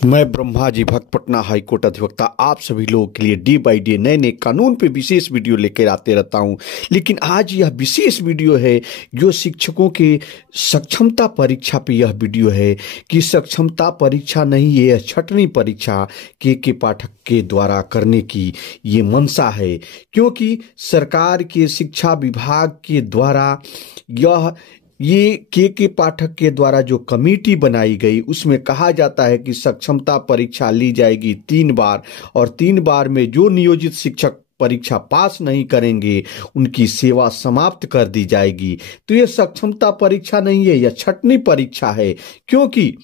मैं ब्रह्मा जी भक्त पटना हाईकोर्ट अधिवक्ता आप सभी लोगों के लिए डे बाय डे नए नए कानून पे विशेष वीडियो लेकर आते रहता हूं। लेकिन आज यह विशेष वीडियो है जो शिक्षकों के सक्षमता परीक्षा पे यह वीडियो है कि सक्षमता परीक्षा नहीं, ये 6वीं परीक्षा के पाठक के द्वारा करने की ये मंशा है, क्योंकि सरकार के शिक्षा विभाग के द्वारा ये के पाठक के द्वारा जो कमेटी बनाई गई उसमें कहा जाता है कि सक्षमता परीक्षा ली जाएगी 3 बार और 3 बार में जो नियोजित शिक्षक परीक्षा पास नहीं करेंगे उनकी सेवा समाप्त कर दी जाएगी। तो ये सक्षमता परीक्षा नहीं है, यह 6वीं परीक्षा है, क्योंकि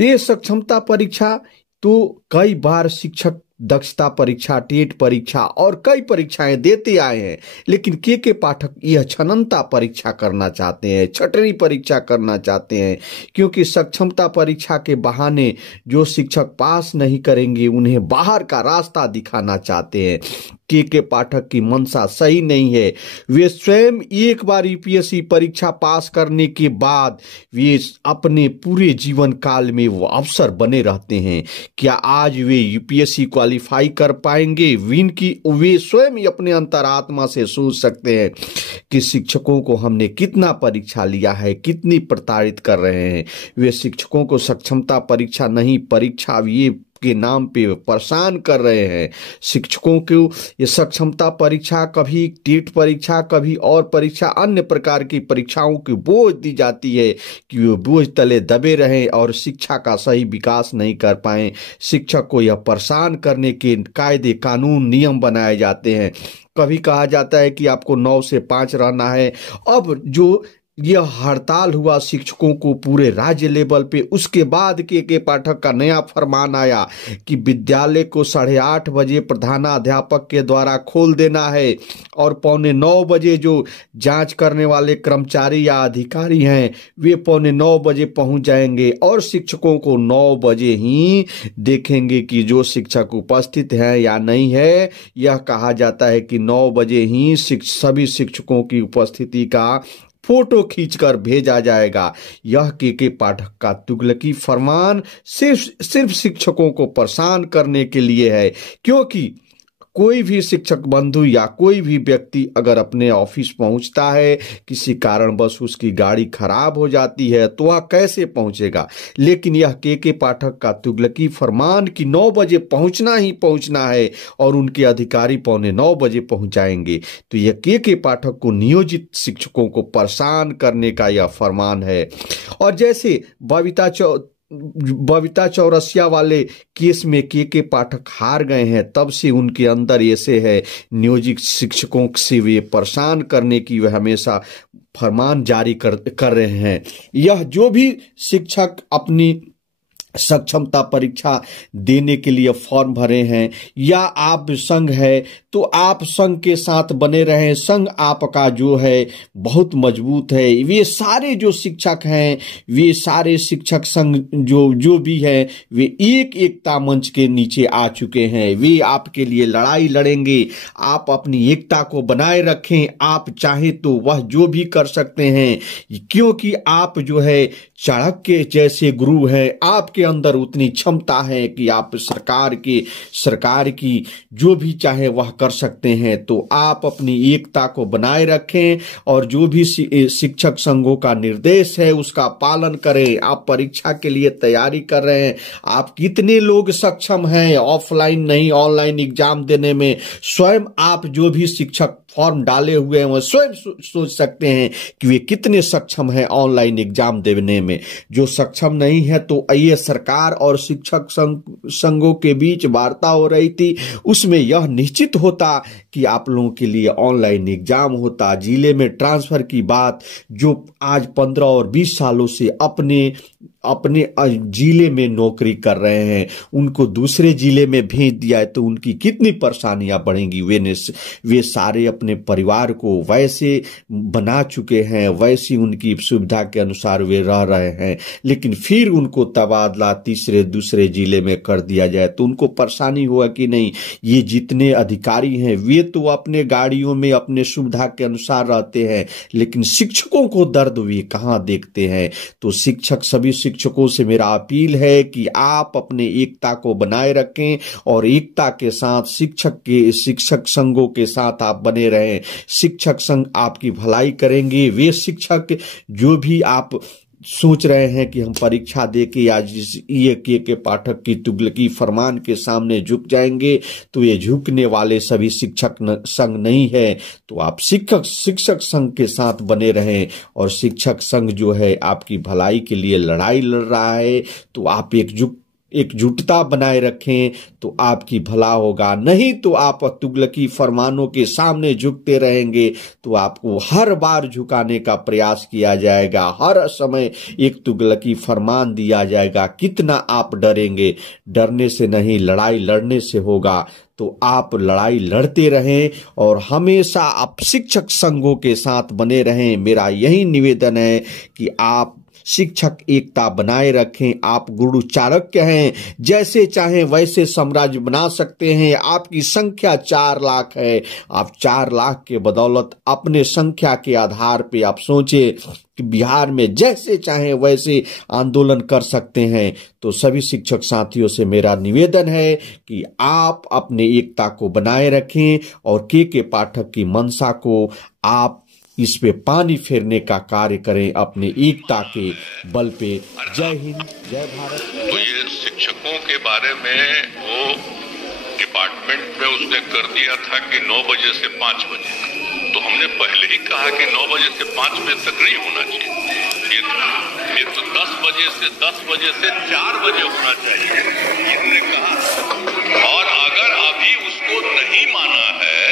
ये सक्षमता परीक्षा तो कई बार शिक्षक दक्षता परीक्षा, टेट परीक्षा और कई परीक्षाएं देते आए हैं, लेकिन के पाठक यह क्षमता परीक्षा करना चाहते हैं, 6वीं परीक्षा करना चाहते हैं, क्योंकि सक्षमता परीक्षा के बहाने जो शिक्षक पास नहीं करेंगे उन्हें बाहर का रास्ता दिखाना चाहते हैं। के पाठक की मंशा सही नहीं है। वे स्वयं एक बार यूपीएससी परीक्षा पास करने के बाद वे अपने पूरे जीवन काल में वो अफसर बने रहते हैं। क्या आज वे यूपीएससी क्वालिफाई कर पाएंगे? वे स्वयं ही अपने अंतरात्मा से सोच सकते हैं कि शिक्षकों को हमने कितना परीक्षा लिया है, कितनी प्रताड़ित कर रहे हैं। वे शिक्षकों को सक्षमता परीक्षा नहीं, परीक्षा ये के नाम पे परेशान कर रहे हैं। शिक्षकों को ये सक्षमता परीक्षा, कभी टेट परीक्षा, कभी और परीक्षा, अन्य प्रकार की परीक्षाओं की बोझ दी जाती है कि वे बोझ तले दबे रहें और शिक्षा का सही विकास नहीं कर पाएं। शिक्षक को यह परेशान करने के कायदे, कानून, नियम बनाए जाते हैं। कभी कहा जाता है कि आपको 9 से 5 रहना है। अब जो यह हड़ताल हुआ शिक्षकों को पूरे राज्य लेवल पे, उसके बाद के पाठक का नया फरमान आया कि विद्यालय को 8:30 बजे प्रधानाध्यापक के द्वारा खोल देना है और 8:45 बजे जो जांच करने वाले कर्मचारी या अधिकारी हैं वे 8:45 बजे पहुंच जाएंगे और शिक्षकों को 9 बजे ही देखेंगे कि जो शिक्षक उपस्थित है या नहीं है। यह कहा जाता है कि 9 बजे ही सभी शिक्षकों की उपस्थिति का फोटो खींचकर भेजा जाएगा। यह के पाठक का तुगलकी फरमान सिर्फ शिक्षकों को परेशान करने के लिए है, क्योंकि कोई भी शिक्षक बंधु या कोई भी व्यक्ति अगर अपने ऑफिस पहुंचता है, किसी कारणवश उसकी गाड़ी खराब हो जाती है तो वह कैसे पहुंचेगा। लेकिन यह के पाठक का तुगलकी फरमान कि 9 बजे पहुंचना ही पहुंचना है और उनके अधिकारी 8:45 बजे पहुंच जाएंगे, तो यह के पाठक को नियोजित शिक्षकों को परेशान करने का यह फरमान है। और जैसे बबीता चौरसिया वाले केस में के पाठक हार गए हैं, तब से उनके अंदर ऐसे है नियोजित शिक्षकों से वे परेशान करने की वे हमेशा फरमान जारी कर रहे हैं। यह जो भी शिक्षक अपनी सक्षमता परीक्षा देने के लिए फॉर्म भरे हैं या आप संघ है तो आप संघ के साथ बने रहें। संघ आपका जो है बहुत मजबूत है। वे सारे जो शिक्षक हैं, वे सारे शिक्षक संघ जो भी है, वे एकता मंच के नीचे आ चुके हैं। वे आपके लिए लड़ाई लड़ेंगे। आप अपनी एकता को बनाए रखें। आप चाहें तो वह जो भी कर सकते हैं, क्योंकि आप जो है चाणक्य जैसे गुरु हैं। आपके अंदर उतनी क्षमता है कि आप सरकार की जो भी चाहे वह कर सकते हैं। तो आप अपनी एकता को बनाए रखें और जो भी शिक्षक संघों का निर्देश है उसका पालन करें। आप परीक्षा के लिए तैयारी कर रहे हैं, आप कितने लोग सक्षम हैं ऑफलाइन नहीं ऑनलाइन एग्जाम देने में, स्वयं आप जो भी शिक्षक फॉर्म डाले हुए हैं वो स्वयं सोच सकते हैं कि वे कितने सक्षम हैं ऑनलाइन एग्जाम देने में। जो सक्षम नहीं है तो ये सरकार और शिक्षक संघों के बीच वार्ता हो रही थी, उसमें यह निश्चित होता कि आप लोगों के लिए ऑनलाइन एग्जाम होता। जिले में ट्रांसफर की बात, जो आज 15 और 20 सालों से अपने जिले में नौकरी कर रहे हैं, उनको दूसरे जिले में भेज दिया है तो उनकी कितनी परेशानियां बढ़ेंगी। वे सारे अपने परिवार को वैसे बना चुके हैं, वैसी उनकी सुविधा के अनुसार वे रह रहे हैं, लेकिन फिर उनको तबादला दूसरे जिले में कर दिया जाए तो उनको परेशानी होगा कि नहीं। ये जितने अधिकारी हैं वे तो अपने गाड़ियों में अपने सुविधा के अनुसार रहते हैं, लेकिन शिक्षकों को दर्द वे कहाँ देखते हैं। तो सभी शिक्षक शिक्षकों से मेरा अपील है कि आप अपने एकता को बनाए रखें और एकता के साथ शिक्षक संघों के साथ आप बने रहें। शिक्षक संघ आपकी भलाई करेंगे। वे शिक्षक जो भी आप सोच रहे हैं कि हम परीक्षा दे के या के पाठक की तुगलकी फरमान के सामने झुक जाएंगे, तो ये झुकने वाले सभी शिक्षक संघ नहीं है। तो आप शिक्षक संघ के साथ बने रहें और शिक्षक संघ जो है आपकी भलाई के लिए लड़ाई लड़ रहा है, तो आप एकजुटता बनाए रखें तो आपकी भला होगा। नहीं तो आप तुगलकी फरमानों के सामने झुकते रहेंगे तो आपको हर बार झुकाने का प्रयास किया जाएगा, हर समय एक तुगलकी फरमान दिया जाएगा। कितना आप डरेंगे? डरने से नहीं, लड़ाई लड़ने से होगा। तो आप लड़ाई लड़ते रहें और हमेशा आप शिक्षक संघों के साथ बने रहें। मेरा यही निवेदन है कि आप शिक्षक एकता बनाए रखें। आप गुरु चाणक्य हैं, जैसे चाहें वैसे साम्राज्य बना सकते हैं। आपकी संख्या 4 लाख है, आप 4 लाख के बदौलत अपने संख्या के आधार पे आप सोचें कि बिहार में जैसे चाहें वैसे आंदोलन कर सकते हैं। तो सभी शिक्षक साथियों से मेरा निवेदन है कि आप अपने एकता को बनाए रखें और के पाठक की मंशा को आप इस पे पानी फेरने का कार्य करें अपने एकता के बल पे। जय हिंद, जय भारत। तो ये शिक्षकों के बारे में वो डिपार्टमेंट में उसने कर दिया था कि 9 बजे से 5 बजे, तो हमने पहले ही कहा कि 9 बजे से 5 बजे तक नहीं होना चाहिए। ये तो 10 बजे से 4 बजे होना चाहिए, ये हमने कहा। और अगर अभी उसको नहीं माना है,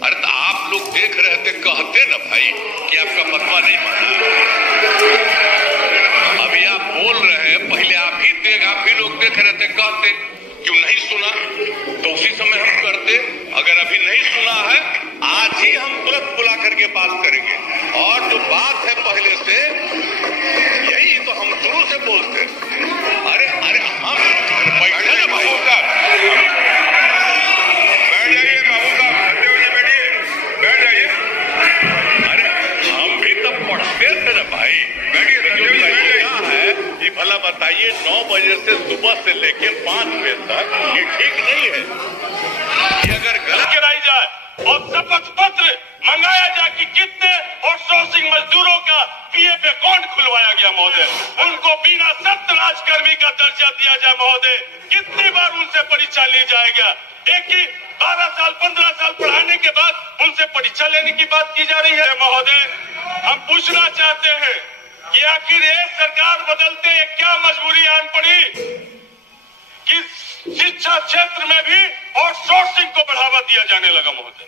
अरे तो आप लोग देख रहे थे, कहते ना भाई कि आपका मतवा नहीं माना। अभी आप बोल रहे हैं, पहले आप ही लोग देख रहे थे, कहते क्यों नहीं सुना, तो उसी समय हम करते। अगर अभी नहीं सुना है, आज ही हम तुरंत बुला करके बात करेंगे। और जो बात है पहले से, यही तो हम शुरू से बोलते। अरे हम बैठे ना भाई, भला बताइए 9 बजे से सुबह से लेके 5 बजे तक ये ठीक नहीं है। ये अगर गलत कराई जाए और शपथ पत्र मंगाया जाए कि कितने आउटसोर्सिंग मजदूरों का पीएफ अकाउंट खुलवाया गया महोदय, उनको बिना शर्त राजकर्मी का दर्जा दिया जाए महोदय, कितनी बार उनसे परीक्षा ली जाएगा? एक ही 12 साल 15 साल पढ़ाने के बाद उनसे परीक्षा लेने की बात की जा रही है महोदय। हम पूछना चाहते हैं कि आखिर ये सरकार बदलते क्या मजबूरी आन पड़ी कि शिक्षा क्षेत्र में भी आउटसोर्सिंग को बढ़ावा दिया जाने लगा महोदय।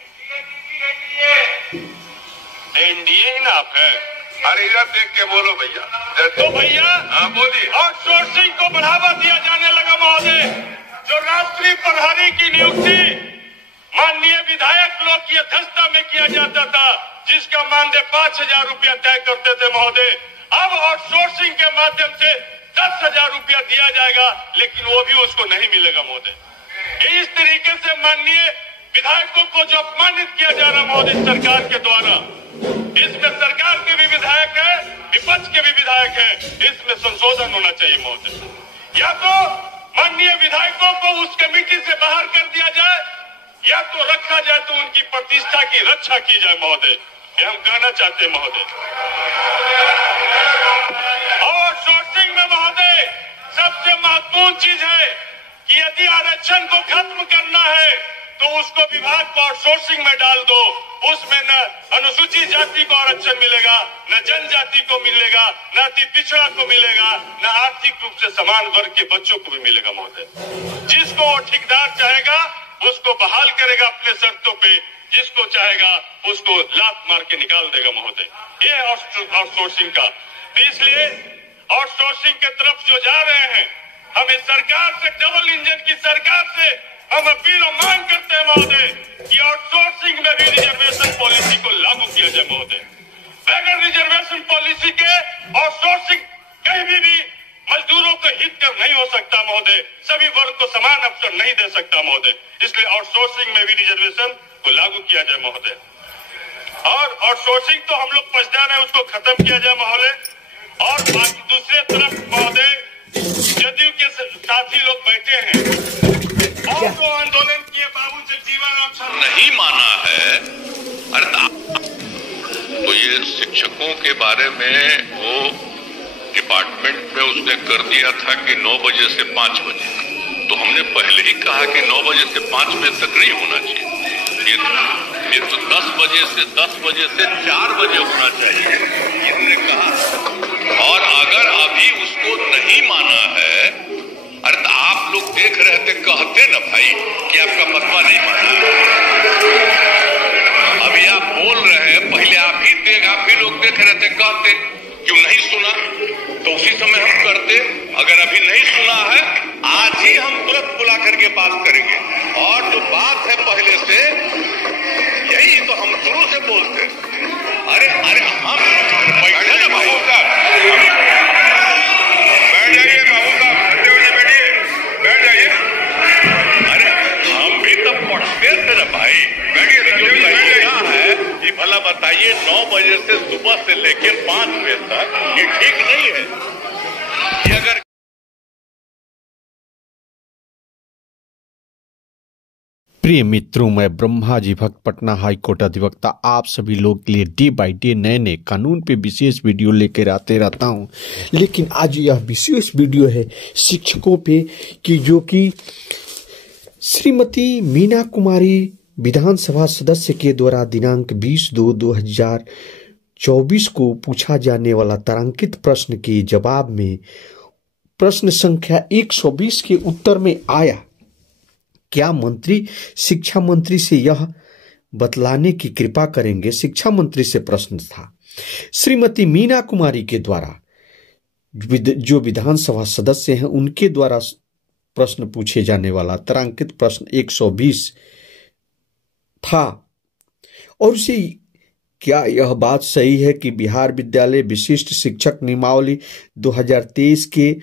एनडीए ही ना आप है। अरे इधर देख के बोलो भैया। तो भैया हाँ बोलिए। आउटसोर्सिंग को बढ़ावा दिया जाने लगा महोदय। जो राष्ट्रीय प्रहरी की नियुक्ति माननीय विधायक लोग की अध्यक्षता में किया जाता था, जिसका मानदेय 5,000 रुपया तय करते थे महोदय, अब आउटसोर्सिंग के माध्यम से 10,000 रुपया दिया जाएगा, लेकिन वो भी उसको नहीं मिलेगा महोदय। इस तरीके से माननीय विधायकों को जो अपमानित किया जा रहा महोदय सरकार के द्वारा, इसमें सरकार के भी विधायक है, विपक्ष के भी विधायक है, इसमें संशोधन होना चाहिए महोदय। या तो माननीय विधायकों को उस कमेटी से बाहर कर दिया जाए, या तो रखा जाए तो उनकी प्रतिष्ठा की रक्षा की जाए महोदय। ये हम कहना चाहते हैं महोदय। आउटसोर्सिंग में महोदय सबसे महत्वपूर्ण चीज है कि यदि आरक्षण को खत्म करना है तो उसको विभाग को आउटसोर्सिंग में डाल दो। उसमें न अनुसूचित जाति को आरक्षण मिलेगा, न जनजाति को मिलेगा, न अति पिछड़ा को मिलेगा, न आर्थिक रूप से समान वर्ग के बच्चों को भी मिलेगा महोदय। जिसको वो ठेकेदार चाहेगा उसको बहाल करेगा अपने शर्तों पे, जिसको चाहेगा उसको लात मार के निकाल देगा महोदय। ये आउटसोर्सिंग का। इसलिए आउटसोर्सिंग के तरफ जो जा रहे हैं, हमें सरकार से, डबल इंजन की सरकार से हम अपील और मांग करते हैं महोदय कि आउटसोर्सिंग में भी रिजर्वेशन पॉलिसी को लागू किया जाए महोदय। बगैर रिजर्वेशन पॉलिसी के आउटसोर्सिंग कहीं भी मजदूरों को हित कर नहीं हो सकता महोदय, सभी वर्ग को समान अवसर नहीं दे सकता महोदय। इसलिए आउटसोर्सिंग में भी रिजर्वेशन को लागू किया जाए महोदय। और आउटसोर्सिंग तो हम लोग पछता रहे, उसको खत्म किया जाए महोदय। और दूसरे तरफ महोदय जदयू के साथी लोग बैठे हैं और जो आंदोलन किए बाबू जगजीवन राम शर्मा नहीं माना है। अरे तो ये शिक्षकों के बारे में वो डिपार्टमेंट में उसने कर दिया था कि 9 बजे से 5 बजे, तो हमने पहले ही कहा कि 9 बजे से 5 बजे तक नहीं होना चाहिए, ये तो 10 बजे से 4 बजे होना चाहिए, ये हमने कहा। और अगर अभी उसको नहीं माना है, अरे तो आप लोग देख रहे थे, कहते ना भाई कि आपका मतवा नहीं माना। अभी आप बोल रहे हैं, पहले आप ही लोग देख रहे थे, कहते क्यों नहीं सुना, तो उसी समय हम करते। अगर अभी नहीं सुना है, आज ही हम तुरंत बुला करके बात करेंगे। और जो बात है पहले से, यही तो हम शुरू से बोलते। अरे हम बैठे ना बाबू साहब, बैठ जाइए बाबू साहब, बैठिए, बैठ जाइए। अरे हम भी तो पढ़ते थे ना भाई, बैठिए। क्या है ये भला बताइए, 9 बजे से सुबह से लेके 5 बजे तक, ये ठीक नहीं है। ये अगर प्रिय मित्रों, मैं ब्रह्मा जी भक्त पटना हाईकोर्ट अधिवक्ता आप सभी लोग के लिए डे बाय डे नए नए कानून पे विशेष वीडियो लेकर आते रहता हूं। लेकिन आज यह विशेष वीडियो है शिक्षकों पे कि जो कि श्रीमती मीना कुमारी विधानसभा सदस्य के द्वारा दिनांक 20/2/2024 को पूछा जाने वाला तारांकित प्रश्न के जवाब में प्रश्न संख्या 120 के उत्तर में आया। क्या मंत्री शिक्षा मंत्री से यह बतलाने की कृपा करेंगे? शिक्षा मंत्री से प्रश्न था। श्रीमती मीना कुमारी के द्वारा जो विधानसभा सदस्य हैं उनके द्वारा प्रश्न पूछे जाने वाला तारांकित प्रश्न 120 था। और उसे क्या यह बात सही है कि बिहार विद्यालय विशिष्ट शिक्षक नियमावली 2023 के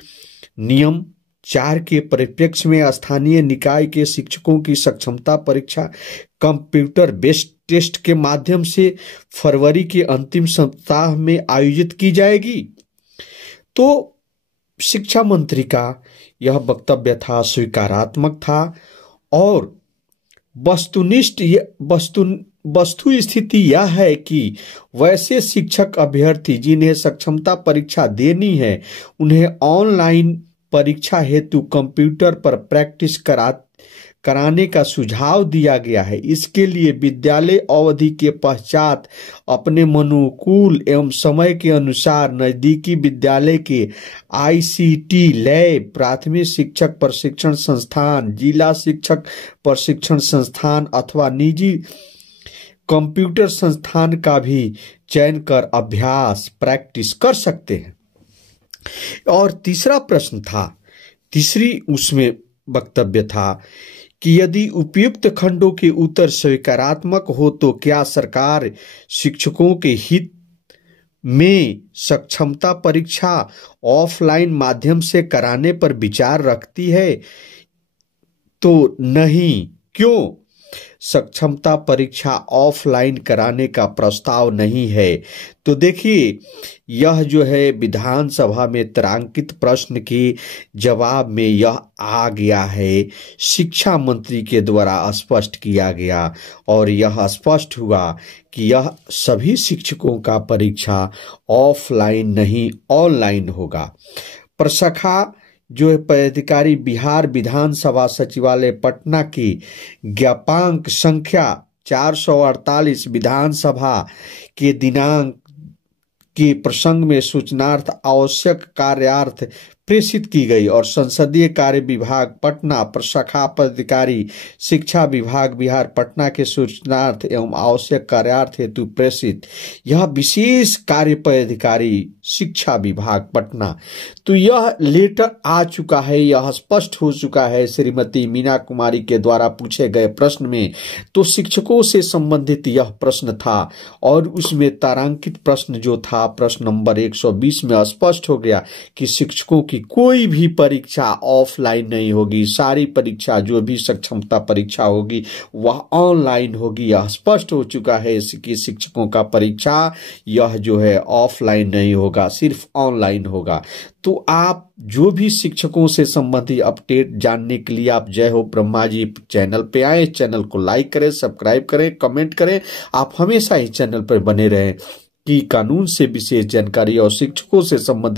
नियम 4 के परिप्रेक्ष्य में स्थानीय निकाय के शिक्षकों की सक्षमता परीक्षा कंप्यूटर बेस्ड टेस्ट के माध्यम से फरवरी के अंतिम सप्ताह में आयोजित की जाएगी? तो शिक्षा मंत्री का यह वक्तव्य था, स्वीकारात्मक था और वस्तुनिष्ठ वस्तु स्थिति यह है कि वैसे शिक्षक अभ्यर्थी जिन्हें सक्षमता परीक्षा देनी है उन्हें ऑनलाइन परीक्षा हेतु कंप्यूटर पर प्रैक्टिस कराने का सुझाव दिया गया है। इसके लिए विद्यालय अवधि के पश्चात अपने मनोकूल एवं समय के अनुसार नजदीकी विद्यालय के ICT लैब, प्राथमिक शिक्षक प्रशिक्षण संस्थान, जिला शिक्षक प्रशिक्षण संस्थान अथवा निजी कंप्यूटर संस्थान का भी चयन कर अभ्यास प्रैक्टिस कर सकते हैं। और तीसरा प्रश्न था, तीसरी उसमें वक्तव्य था कि यदि उपयुक्त खंडों के उत्तर स्वीकारात्मक हो तो क्या सरकार शिक्षकों के हित में सक्षमता परीक्षा ऑफलाइन माध्यम से कराने पर विचार रखती है? तो नहीं। क्यों? सक्षमता परीक्षा ऑफलाइन कराने का प्रस्ताव नहीं है। तो देखिए, यह जो है विधानसभा में तारांकित प्रश्न के जवाब में यह आ गया है, शिक्षा मंत्री के द्वारा स्पष्ट किया गया और यह स्पष्ट हुआ कि यह सभी शिक्षकों का परीक्षा ऑफलाइन नहीं ऑनलाइन होगा। प्रशाखा जो है पदाधिकारी बिहार विधानसभा सचिवालय पटना की ज्ञापांक संख्या 448 विधानसभा के दिनांक के प्रसंग में सूचनार्थ आवश्यक कार्यार्थ प्रेषित की गई और संसदीय कार्य विभाग पटना प्रशाखा पदाधिकारी शिक्षा विभाग बिहार पटना के सूचनार्थ एवं आवश्यक कार्यार्थ हेतु प्रेषित यह विशेष कार्य पदाधिकारी शिक्षा विभाग पटना। तो यह लेटर आ चुका है, यह स्पष्ट हो चुका है श्रीमती मीना कुमारी के द्वारा पूछे गए प्रश्न में। तो शिक्षकों से संबंधित यह प्रश्न था और उसमें तारांकित प्रश्न जो था प्रश्न नंबर 120 में स्पष्ट हो गया कि शिक्षकों की कि कोई भी परीक्षा ऑफलाइन नहीं होगी। सारी परीक्षा जो भी सक्षमता परीक्षा होगी वह ऑनलाइन होगी। यह स्पष्ट हो चुका है कि शिक्षकों का परीक्षा यह जो है ऑफलाइन नहीं होगा, सिर्फ ऑनलाइन होगा। तो आप जो भी शिक्षकों से संबंधित अपडेट जानने के लिए आप जय हो ब्रह्मा जी चैनल पे आए। चैनल को लाइक करें, सब्सक्राइब करें, कमेंट करें। आप हमेशा इस चैनल पर बने रहें कि कानून से विशेष जानकारी और शिक्षकों से संबंधित